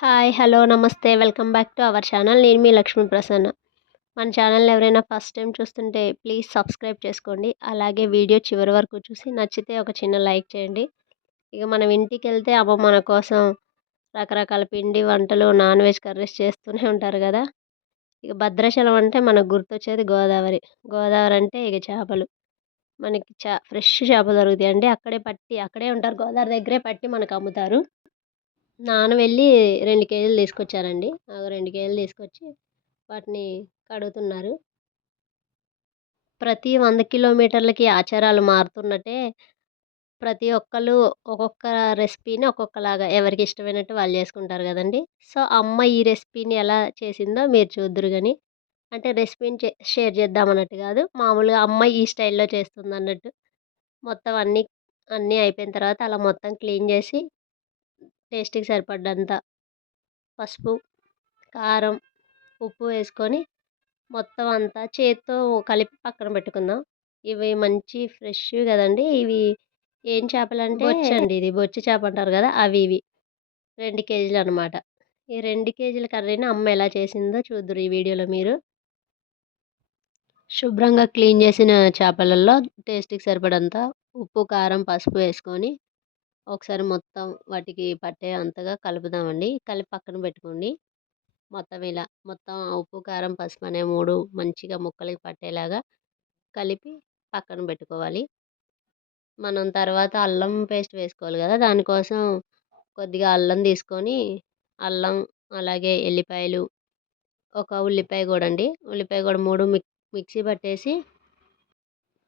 Hi hello నమస్తే. Welcome back to our channel. నేను మీ లక్ష్మీ ప్రసన్న. మన ఛానల్ ఎవరైనా ఫస్ట్ టైం చూస్తుంటే ప్లీజ్ సబ్స్క్రైబ్ చేసుకోండి. అలాగే వీడియో చివరి వరకు చూసి నచ్చితే ఒక చిన్న లైక్ చేయండి. ఇక మనం ఇంటికి వెళ్తే అమ్మ మన కోసం రకరకాల పిండి వంటలు నాన్ వెజ్ కర్రీస్ చేస్తూనే ఉంటారు కదా. ఇక భద్రాచలం అంటే మనకు గుర్తొచ్చేది గోదావరి. గోదావరి అంటే ఇక చేపలు. మనకి చా ఫ్రెష్ చేపలు దొరుకుతాయి అండి అక్కడే పట్టి అక్కడే ఉంటారు. గోదావరి దగ్గరే పట్టి మనకు అమ్ముతారు. నాన్న వెళ్ళి రెండు కేజీలు తీసుకొచ్చారండి. రెండు కేజీలు తీసుకొచ్చి వాటిని కడుగుతున్నారు. ప్రతి వంద కిలోమీటర్లకి ఆచారాలు మారుతున్నట్టే ప్రతి ఒక్కరు ఒక్కొక్క రెసిపీని ఒక్కొక్కలాగా ఎవరికి ఇష్టమైనట్టు వాళ్ళు చేసుకుంటారు కదండి. సో అమ్మ ఈ రెసిపీని ఎలా చేసిందో మీరు చూద్దరు కానీ అంటే రెసిపీని షేర్ చేద్దాం అన్నట్టు కాదు. మామూలుగా అమ్మ ఈ స్టైల్లో చేస్తుంది అన్నట్టు మొత్తం అన్నీ అన్నీ అయిపోయిన తర్వాత అలా మొత్తం క్లీన్ చేసి టేస్ట్కి సరిపడ్డంత పసుపు కారం ఉప్పు వేసుకొని మొత్తం అంతా చేత్తో కలిపి పక్కన పెట్టుకుందాం. ఇవి మంచి ఫ్రెష్ కదండి. ఇవి ఏం చేపలు అంటే బొచ్చండి. ఇది బొచ్చు చేప అంటారు కదా అవి ఇవి. రెండు కేజీలు అనమాట. ఈ రెండు కేజీల కర్రీని అమ్మ ఎలా చేసిందో చూద్దరు ఈ వీడియోలో మీరు. శుభ్రంగా క్లీన్ చేసిన చేపలలో టేస్ట్కి సరిపడంత ఉప్పు కారం పసుపు వేసుకొని ఒకసారి మొత్తం వాటికి పట్టే అంతగా కలుపుదామండి. కలిపి పక్కన పెట్టుకోండి. మొత్తం ఇలా మొత్తం ఉప్పు కారం పసుపు అనే మూడు మంచిగా ముక్కలకి పట్టేలాగా కలిపి పక్కన పెట్టుకోవాలి. మనం తర్వాత అల్లం పేస్ట్ వేసుకోవాలి కదా! దానికోసం కొద్దిగా అల్లం తీసుకొని అల్లం అలాగే ఎల్లిపాయలు ఒక ఉల్లిపాయ కూడా అండి. ఉల్లిపాయ కూడా మూడు మిక్సీ పట్టేసి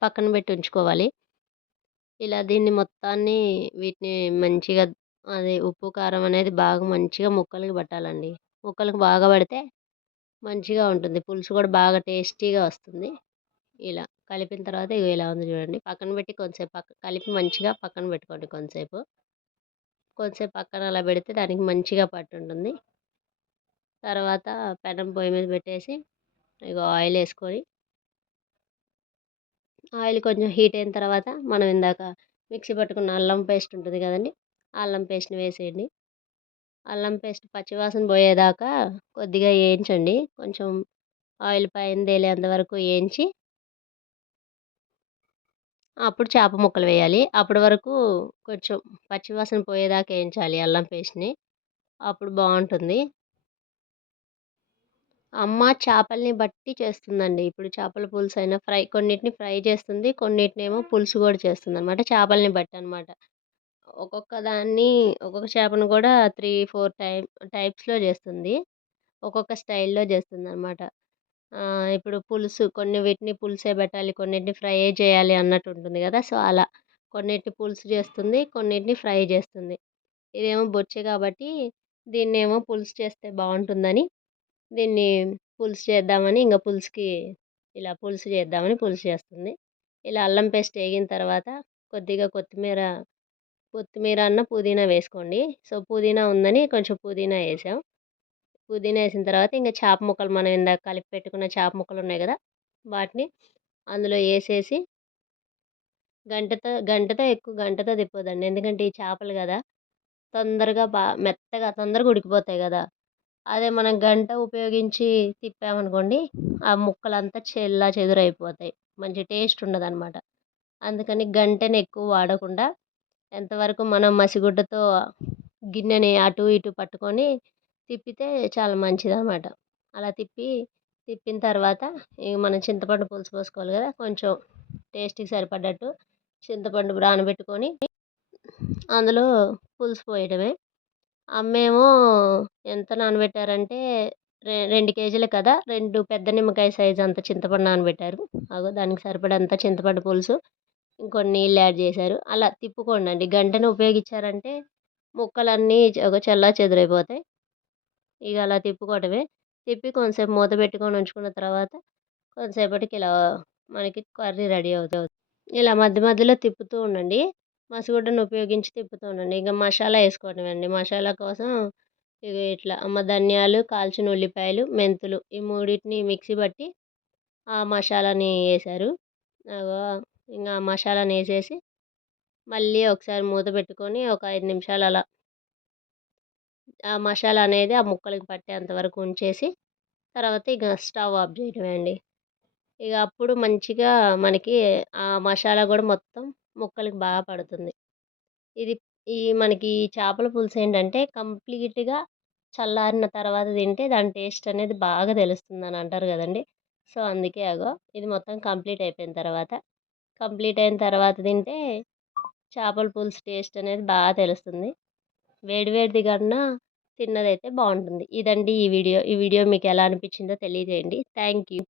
పక్కన పెట్టి ఉంచుకోవాలి. ఇలా దీన్ని మొత్తాన్ని వీటిని మంచిగా అదే ఉప్పు కారం అనేది బాగా మంచిగా ముక్కలకి పట్టాలండి. ముక్కలకి బాగా పడితే మంచిగా ఉంటుంది. పులుసు కూడా బాగా టేస్టీగా వస్తుంది. ఇలా కలిపిన తర్వాత ఇవి ఇలా ఉంది చూడండి. పక్కన పెట్టి కొంచెంసేపు పక్క కలిపి మంచిగా పక్కన పెట్టుకోండి కొంతసేపు కొంచెంసేపు పక్కన అలా పెడితే దానికి మంచిగా పట్టుంటుంది తర్వాత పెనం పొయ్యి మీద పెట్టేసి ఇగో ఆయిల్ వేసుకొని ఆయిల్ కొంచెం హీట్ అయిన తర్వాత మనం ఇందాక మిక్సీ పట్టుకున్న అల్లం పేస్ట్ ఉంటుంది కదండి అల్లం పేస్ట్ని వేసేయండి. అల్లం పేస్ట్ పచ్చివాసన పోయేదాకా కొద్దిగా వేయించండి కొంచెం ఆయిల్ పైన తేలేంత వరకు వేయించి అప్పుడు చేప ముక్కలు వేయాలి. అప్పటి వరకు కొంచెం పచ్చివాసన పోయేదాకా వేయించాలి అల్లం పేస్ట్ని. అప్పుడు బాగుంటుంది. అమ్మ చేపల్ని బట్టి చేస్తుందండి. ఇప్పుడు చేపల పులుసు అయినా ఫ్రై కొన్నిటిని ఫ్రై చేస్తుంది కొన్నిటినేమో పులుసు కూడా చేస్తుంది అనమాట చేపల్ని బట్టి అనమాట ఒక్కొక్క దాన్ని ఒక్కొక్క చేపను కూడా త్రీ ఫోర్ టైప్ టైప్స్లో చేస్తుంది. ఒక్కొక్క స్టైల్లో చేస్తుంది అనమాట ఇప్పుడు పులుసు కొన్ని వీటిని పులుసే పెట్టాలి కొన్నిటిని ఫ్రై చేయాలి అన్నట్టు ఉంటుంది కదా! సో అలా. కొన్నిటిని పులుసు చేస్తుంది కొన్నిటిని ఫ్రై చేస్తుంది. ఇదేమో బొచ్చే కాబట్టి దీన్నేమో పులుసు చేస్తే బాగుంటుందని దీన్ని పులుసు చేద్దామని ఇంకా పులుసుకి ఇలా పులుసు చేద్దామని పులుసు చేస్తుంది. ఇలా అల్లం పేస్ట్ వేగిన తర్వాత కొద్దిగా కొత్తిమీర కొత్తిమీర అన్న పుదీనా వేసుకోండి. సో పుదీనా ఉందని కొంచెం పుదీనా వేసాం. పుదీనా వేసిన తర్వాత ఇంకా చేప ముక్కలు మనం ఇందాక కలిపి పెట్టుకున్న చేప ముక్కలు ఉన్నాయి కదా వాటిని అందులో వేసేసి గంటతో గంటతో ఎక్కువ గంటతో తిప్పదండి ఎందుకంటే ఈ చేపలు కదా తొందరగా బా మెత్తగా తొందరగా ఉడికిపోతాయి కదా. అదే మనం గంట ఉపయోగించి తిప్పామనుకోండి ఆ ముక్కలంతా చెల్లా చెదురైపోతాయి. మంచి టేస్ట్ ఉండదన్నమాట అందుకని గంటని ఎక్కువ వాడకుండా ఎంతవరకు మనం మసిగుడ్డతో గిన్నెని అటు ఇటు పట్టుకొని తిప్పితే చాలా మంచిది అనమాట అలా తిప్పి తిప్పిన తర్వాత ఇక మనం చింతపండు పులుసు పోసుకోవాలి కదా కొంచెం టేస్ట్కి సరిపడ్డట్టు చింతపండు నానబెట్టుకొని అందులో పులుసు పోయడమే. మేము ఎంత నానబెట్టారంటే రె రెండు కేజీలు కదా రెండు పెద్ద నిమ్మకాయ సైజ్ అంత చింతపండు నానబెట్టారు. అగో దానికి సరిపడంత చింతపండు పులుసు ఇంకొన్ని నీళ్ళు యాడ్ చేశారు. అలా తిప్పుకోండి అండి గంటను ఉపయోగించారంటే ముక్కలన్నీ ఒక చల్లా చెదురైపోతాయి. ఇక అలా తిప్పుకోవటమే. తిప్పి కొంతసేపు మూత పెట్టుకొని ఉంచుకున్న తర్వాత కొంతసేపటికి ఇలా మనకి కర్రీ రెడీ అవుతుంది ఇలా మధ్య మధ్యలో తిప్పుతూ ఉండండి. మసిగుడ్డను ఉపయోగించి తిప్పుతూ ఇంకా మసాలా వేసుకోవడమే మసాలా కోసం ఇక ఇట్లా అమ్మ ధనియాలు కాల్చిన ఉల్లిపాయలు మెంతులు ఈ మూడింటిని మిక్సీ పట్టి ఆ మసాలాని వేశారు ఇంకా మసాలాని వేసేసి మళ్ళీ ఒకసారి మూత పెట్టుకొని ఒక ఐదు నిమిషాలు అలా ఆ మసాలా అనేది ఆ ముక్కలకి పట్టేంత వరకు ఉంచేసి తర్వాత ఇక స్టవ్ ఆఫ్ చేయడమే అండి ఇక అప్పుడు మంచిగా మనకి ఆ మసాలా కూడా మొత్తం ముక్కలకి బాగా పడుతుంది. ఇది ఈ మనకి చేపల పులుసు ఏంటంటే కంప్లీట్గా చల్లారిన తర్వాత తింటే దాని టేస్ట్ అనేది బాగా తెలుస్తుంది అని అంటారు కదండి. సో అందుకే అగో ఇది మొత్తం కంప్లీట్ అయిపోయిన తర్వాత కంప్లీట్ అయిన తర్వాత తింటే చేపల పులుసు టేస్ట్ అనేది బాగా తెలుస్తుంది. వేడివేడిది కన్నా తిన్నదైతే బాగుంటుంది. ఇదండి ఈ వీడియో. ఈ వీడియో మీకు ఎలా అనిపించిందో తెలియజేయండి. Thank you